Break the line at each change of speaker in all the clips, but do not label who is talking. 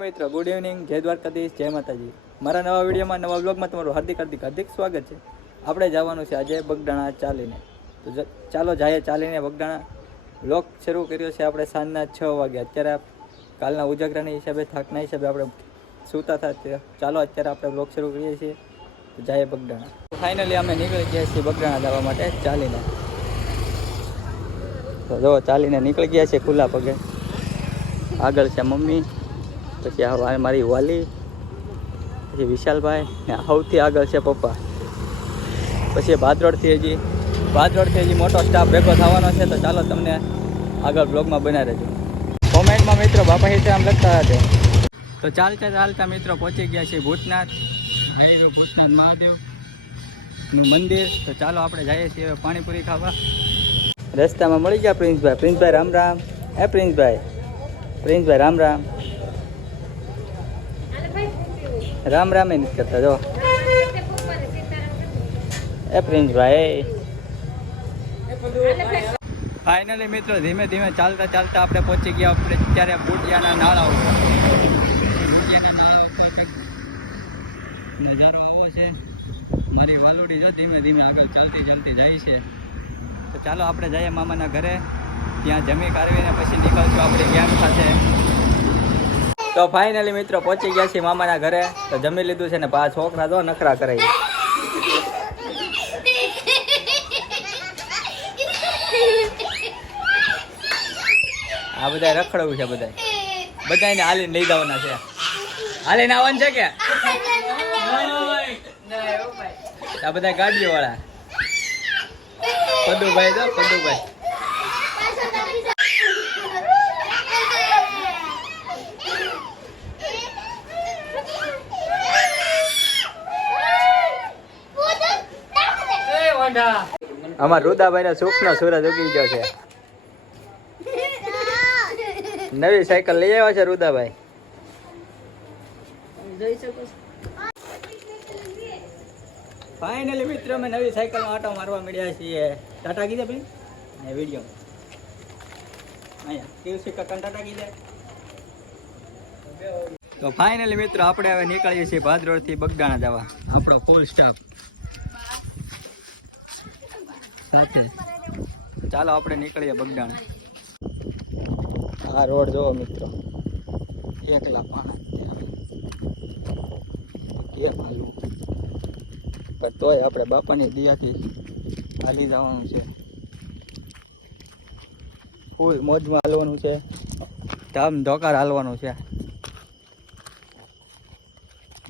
મિત્રો good evening જય દ્વારકાધીશ, જય માતાજી. મારા નવા વિડીયોમાં, નવા બ્લોગમાં તમારું હાર્દિક હાર્દિક હાર્દિક સ્વાગત છે. આપણે જવાનું છે આજે બગડાણા ચાલીને. તો ચાલો જઈએ ચાલીને બગડાણા બ્લોગ શરૂ કર્યો છે આપણે સાંજના છ વાગે. અત્યારે કાલના ઉજાગરાના હિસાબે, થાકના હિસાબે આપણે સૂતા હતા ચાલો અત્યારે આપણે બ્લોગ શરૂ કરીએ છીએ. તો જઈએ બગડાણા ફાઇનલી અમે નીકળી ગયા છીએ બગડાણા જવા માટે ચાલીને. તો જો ચાલીને નીકળી ગયા છીએ ખુલ્લા પગે. આગળ છે મમ્મી. પછી આ મારી વાલી પછી વિશાલભાઈ ને સૌથી આગળ છે પપ્પા. પછી ભાદરોડથી હજી ભાદરોડથી હજી મોટો સ્ટાફ ભેગો થવાનો છે તો ચાલો તમને આગળ બ્લોગમાં બનાવી રહેજો. કોમેન્ટમાં મિત્રો બાપા હિતે આમ લખતા હતા તો ચાલતા ચાલતા મિત્રો પહોંચી ગયા છીએ ભૂતનાથ. હરિરો ભૂતનાથ મહાદેવનું મંદિર. તો ચાલો આપણે જઈએ છીએ હવે પાણીપુરી ખાવા. રસ્તામાં મળી ગયા પ્રિન્સભાઈ. પ્રિન્સભાઈ રામ રામ. હે પ્રિન્સભાઈ. પ્રિન્સભાઈ રામ રામ. રામ રામ નથી કરતા જો. એ પ્રિન્સભાઈ. ફાઇનલી મિત્રો, ધીમે ધીમે ચાલતા ચાલતા આપણે પહોંચી ગયા આપણે ત્યારે બુટિયાના નાળા ઉપર. બુટિયાના નાળા ઉપર કંઈક નજારો આવો છે. મારી વાલુડી જો ધીમે ધીમે આગળ ચાલતી ચાલતી જાય છે. તો ચાલો આપણે જઈએ મામાના ઘરે. ત્યાં જમી કાઢવીને પછી નીકળશું આપણે ગેમ સાથે. તો ફાઇનલી મિત્રો પહોંચી ગયા છીએ મામાના ઘરે. તો જમી લીધું છે ને પા છોકરા જો નખરા કરે આ બધા રખડવું છે બધા બધાને હાલીને લઈ જવાના છે. હાલીને આવવાનું છે કે? આ બધા ગાડીઓ વાળા પદુભાઈ તો પદુભાઈ અમાર રુદાભાઈ ના સુખ નો સૂરજ ઉગી ગયો છે. નવી સાયકલ લઈ આવ્યા છે રુદાભાઈ. ફાઇનલી મિત્રો, અમે નવી સાયકલ આટો મારવા મળ્યા છીએ. ટાટા કીધે ભાઈ? ને વીડિયો અહીંયા. કેવું છે કાકા ટાટા કીધે? તો ફાઇનલી મિત્રો, આપણે હવે નીકળીએ છીએ ભાદરોડથી બગદાણા જવા. આપણો ફૂલ સ્ટાફ સાથે. ચાલો આપણે નીકળીએ બગડાણ આ રોડ જોવો મિત્રો. એકલા પાણા કેમ હાલવું પણ તોય આપણે બાપાની દિયાથી હાલી જવાનું છે. ફૂલ મોજમાં હાલવાનું છે. ધામ ધોકાર હાલવાનું છે.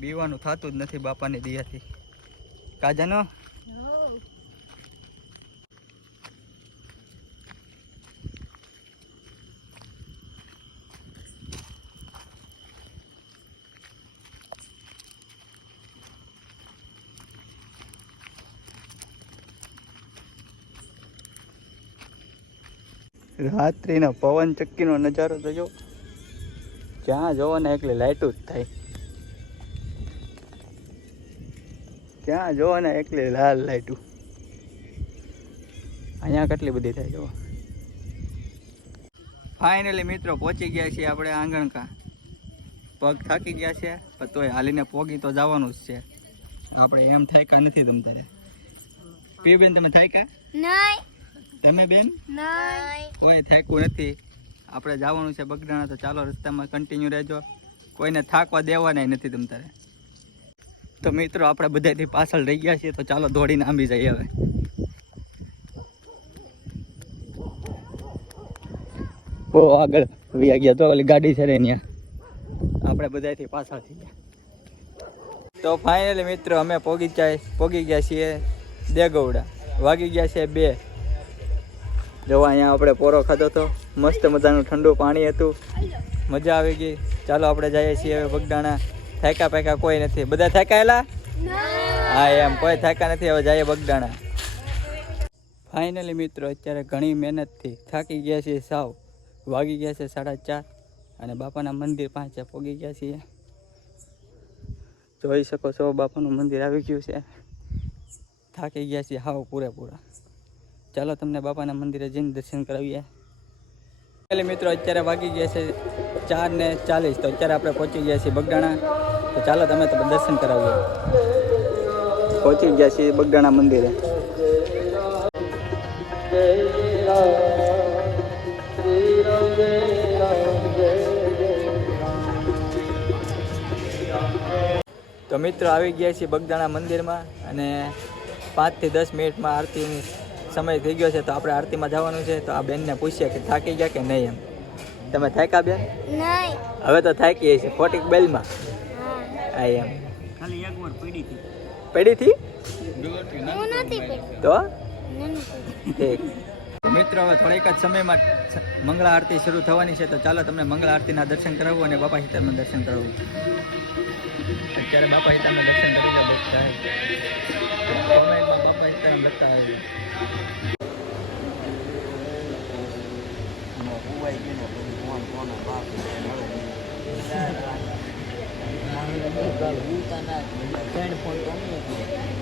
બીવાનું થતું જ નથી બાપાની દિયાથી. કાજાનો રાત્રિનો પવન ચક્કીનો નજારો જો, જ્યાં જોવો ને એકલી લાઇટું જ થાય. જ્યાં જોવો ને એકલી લાલ લાઇટું અહીંયા કેટલી બધી થાય જુઓ ફાઇનલી મિત્રો પહોંચી ગયા છીએ આપણે આંગણકા પગ થાકી ગયા છે, પણ તોય હાલીને પોગી તો જવાનું જ છે. આપણે એમ થાયકા નથી તમ તારે? પીબેન તમે થાયકા
નહીં.
તમે બેન? કોઈ થાક્યું નથી. આપણે જવાનું છે બગડાણા તો ચાલો રસ્તામાં કન્ટિન્યુ રહેજો. કોઈને થાકવા દેવાના નથી તમ તારે. તો મિત્રો આપણે બધાથી પાછળ રહી ગયા છીએ તો ચાલો દોડીને આંબી જઈએ હવે. ઓ આગળ વ્યા ગયા તો ઓલી ગાડી છે ને આપણે બધાથી પાછળ થઈ ગયા. તો ફાઇનલી મિત્રો અમે પોગી જાય પોગી ગયા છીએ દેગૌડા વાગી ગયા છે બે. જોવા અહીંયા આપણે પોરો ખાધો હતો મસ્ત મજાનું ઠંડુ પાણી હતું. મજા આવી ગઈ. ચાલો આપણે જઈએ છીએ હવે બગડાણા થાક્યા પાક્યા કોઈ નથી. બધા થાકાયેલા હા એમ. કોઈ થાક્યા નથી. હવે જઈએ બગડાણા ફાઇનલી મિત્રો અત્યારે ઘણી મહેનતથી થાકી ગયા છીએ સાવ. વાગી ગયા છે સાડા ચાર અને બાપાના મંદિર પાંચે પોગી ગયા છીએ. જોઈ શકો છો બાપાનું મંદિર આવી ગયું છે. થાકી ગયા છીએ હાવ પૂરેપૂરા. ચાલો તમને બાપાના મંદિરે જઈને દર્શન કરાવીએ. એટલે મિત્રો અત્યારે વાગી ગયા છે ચાર ને ચાલીસ, તો અત્યારે આપણે પહોંચી ગયા છીએ બગડાણા. તો ચાલો તમે તમે દર્શન કરાવીએ. પહોંચી ગયા છીએ બગડાણા મંદિરે. તો મિત્રો આવી ગયા છીએ બગદાણા મંદિરમાં અને પાંચથી દસ મિનિટમાં આરતીની સમય થઈ ગયો છે તો આપણે આરતીમાં જવાનું છે તો આ બેનને પૂછીએ કે થાકી ગયા કે નહીં એમ. તમે થાક્યા બેન?
નહીં.
હવે તો થાકી છે ફોટિક બેલમાં.
હા.
આ એમ.
ખાલી એક વાર પડી હતી.
પડીથી?
હું નથી
તો? ઠીક. મિત્રો હવે થોડીક જ સમયમાં મંગળ મંગળા આરતી શરૂ થવાની છે તો ચાલો તમને મંગળા આરતીના દર્શન કરાવવું અને બાપા સીતારામના દર્શન કરાવવું અત્યારે બાપા સીતારામના દર્શન કરી લો બધા બાપા સીતારામ લખતા આવે તો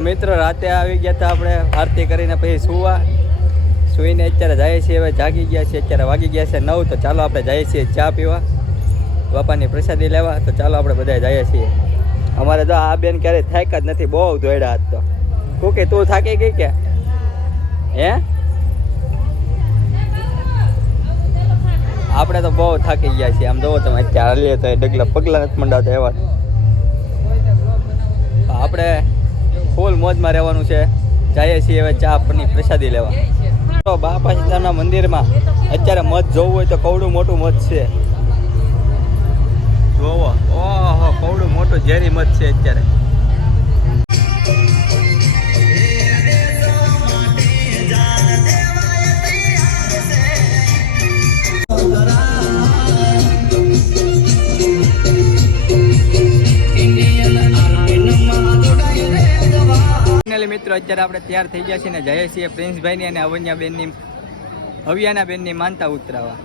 મિત્રો રાતે આવી ગયા હતા આપણે, આરતી કરીને પછી સુવા. સુઈને અત્યારે જઈએ છીએ, હવે જાગી ગયા છીએ, અત્યારે વાગી ગયા છે નવ, તો ચાલો આપણે જઈએ છીએ ચા પીવા. બાપાની પ્રસાદી લેવા, તો ચાલો આપણે બધા જઈએ છીએ. અમારે તો આ બેન ક્યારે થાક જ નથી, બહુ દોડ્યા હાથ તો. તું કે તું થાકી ગઈ કે? હે? આપણે તો બહુ થાકી ગયા છીએ. આમ જોવો તમે, અત્યારે હાલીએ તો ડગલા પગલા નથી મંડાતા એવા. આપણે ફૂલ મોજમાં રહેવાનું છે. જઈએ છીએ હવે ચા ની પ્રસાદી લેવા. તો બાપા સીતાના મંદિરમાં અત્યારે મધ જોવું હોય તો કવડું મોટું મધ છે. જોવો. ઓહો, કવડું મોટું ઝેરી મધ છે અત્યારે. મિત્રો, અત્યારે આપણે તૈયાર થઈ ગયા છીએ ને જઈએ છીએ પ્રિન્સભાઈની અને અવન્યાબેનની, અવિયાનાબેનની માનતા ઉતરાવા.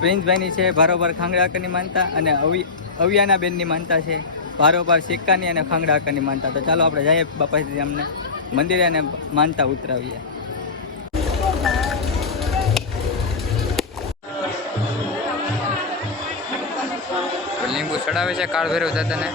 પ્રિન્સભાઈની છે ભારોભાર ખાંગડાકરની માનતા અને અવિ, અવિયાનાબેનની માનતા છે ભારોભાર સિક્કાની અને ખાંગડાકરની માનતા. તો ચાલો આપણે જઈએ બાપાજી અમને મંદિરે અને માનતા ઉતરાવીએ. લીંબુ ચડાવે છે કાળ ભૈરવ દાદાને.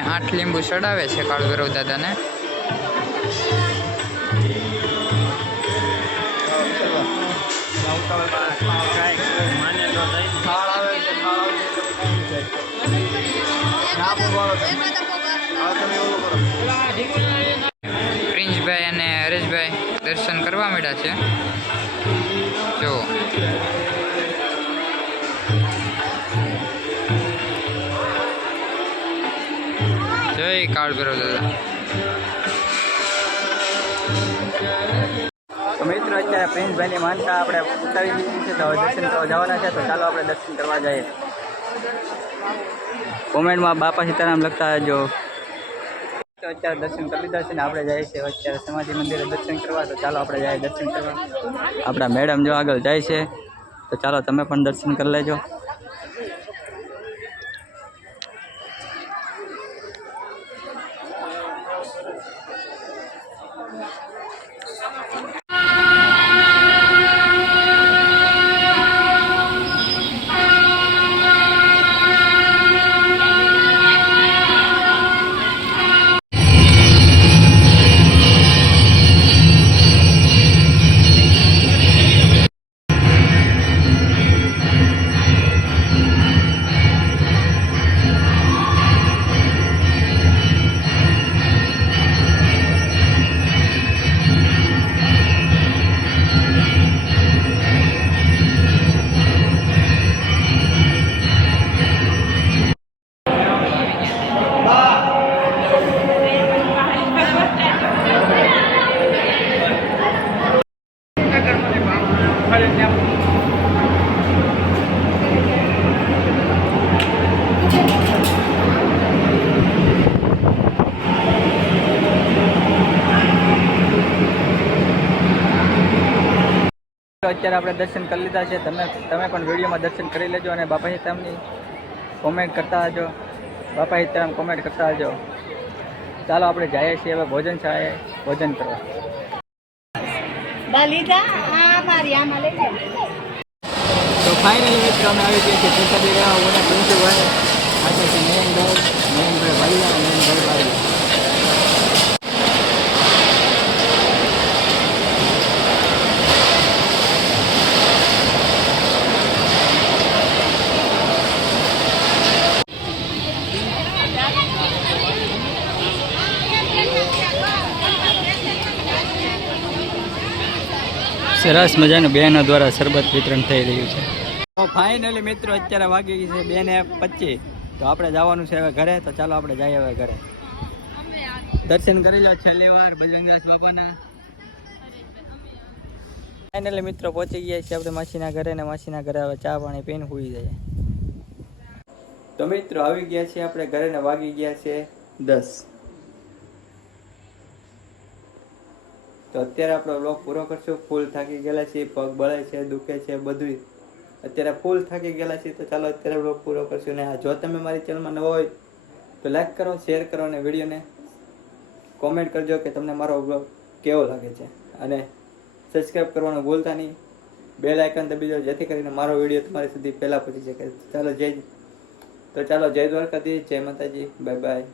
આઠ લીંબુ ચડાવે છે કાળભૈરવ દાદાને. પ્રિન્સભાઈ અને હરેશભાઈ દર્શન કરવા માંડ્યા છે. જો. જય કાળભૈરવ દાદા
તો મિત્રો, અત્યારે પ્રિન્સભાઈની માનતા આપણે ઉતારી દીધી છે, તો દર્શન કરવા જવાના છે, તો ચાલો આપણે દર્શન કરવા જઈએ. કોમેન્ટમાં બાપા સીતારામ લખતા જો તો અત્યારે દર્શન કરી લીધા છે ને આપણે જઈએ છીએ અત્યારે સમાધિ મંદિરે દર્શન કરવા, તો ચાલો આપણે જઈએ દર્શન કરવા. આપણા મેડમ જો આગળ જાય છે, તો ચાલો તમે પણ દર્શન કરી લેજો. અત્યારે આપણે દર્શન કરી લીધા છે. તમે તમે પણ વિડીયોમાં દર્શન કરી લેજો અને બાપા હિતામની કોમેન્ટ કરતા હજો બાપા હિતામ કોમેન્ટ કરતા હજો ચાલો આપણે જઈએ છીએ હવે ભોજન શાળાએ. ભોજન કરવા.
લે.
તો ફાઇનલી મિત્રો અમે આવી ગયા છીએ. પ્રસાદી રહ્યા હું પ્રિન્સિપલ. આજે છે નયનભાઈ નયનભાઈ ભાઈલા નયનભાઈ ભાઈલા સરસ મજાનું બહેનો દ્વારા શરબત વિતરણ થઈ રહ્યું છે. ફાઇનલી મિત્રો અત્યારે વાગી ગઈ છે બે ને પચીસ. તો આપણે જવાનું છે હવે ઘરે, તો ચાલો આપણે જઈએ હવે ઘરે. દર્શન કરી લો છેલ્લી વાર, બજરંગદાસ બાપાના. ફાઇનલી મિત્રો પહોંચી ગયા છીએ આપણે માસીના ઘરે ને માસીના ઘરે હવે ચા પાણી પીને હોઈ જઈએ. તો મિત્રો આવી ગયા છીએ આપણે ઘરે ને વાગી ગયા છે દસ. તો અત્યારે આપણો બ્લોગ પૂરો કરશું. ફૂલ થાકી ગયેલા છીએ, પગ બળે છે, દુખે છે બધું અત્યારે ફૂલ થાકી ગયેલા છીએ, તો ચાલો અત્યારે બ્લોગ પૂરો કરશું. ને જો તમે મારી ચેનલમાં નવો હોય, તો લાઈક કરો શેર કરો અને વિડીયોને કોમેન્ટ કરજો કે તમને મારો બ્લોગ કેવો લાગે છે. અને સબસ્ક્રાઈબ કરવાનું ભૂલતા નહીં. બે લાઇકન દબી દો જેથી કરીને મારો વીડિયો તમારી સુધી પહેલાં પહોંચી શકે. ચાલો જય તો ચાલો જય દ્વારકાથી જય માતાજી. Bye bye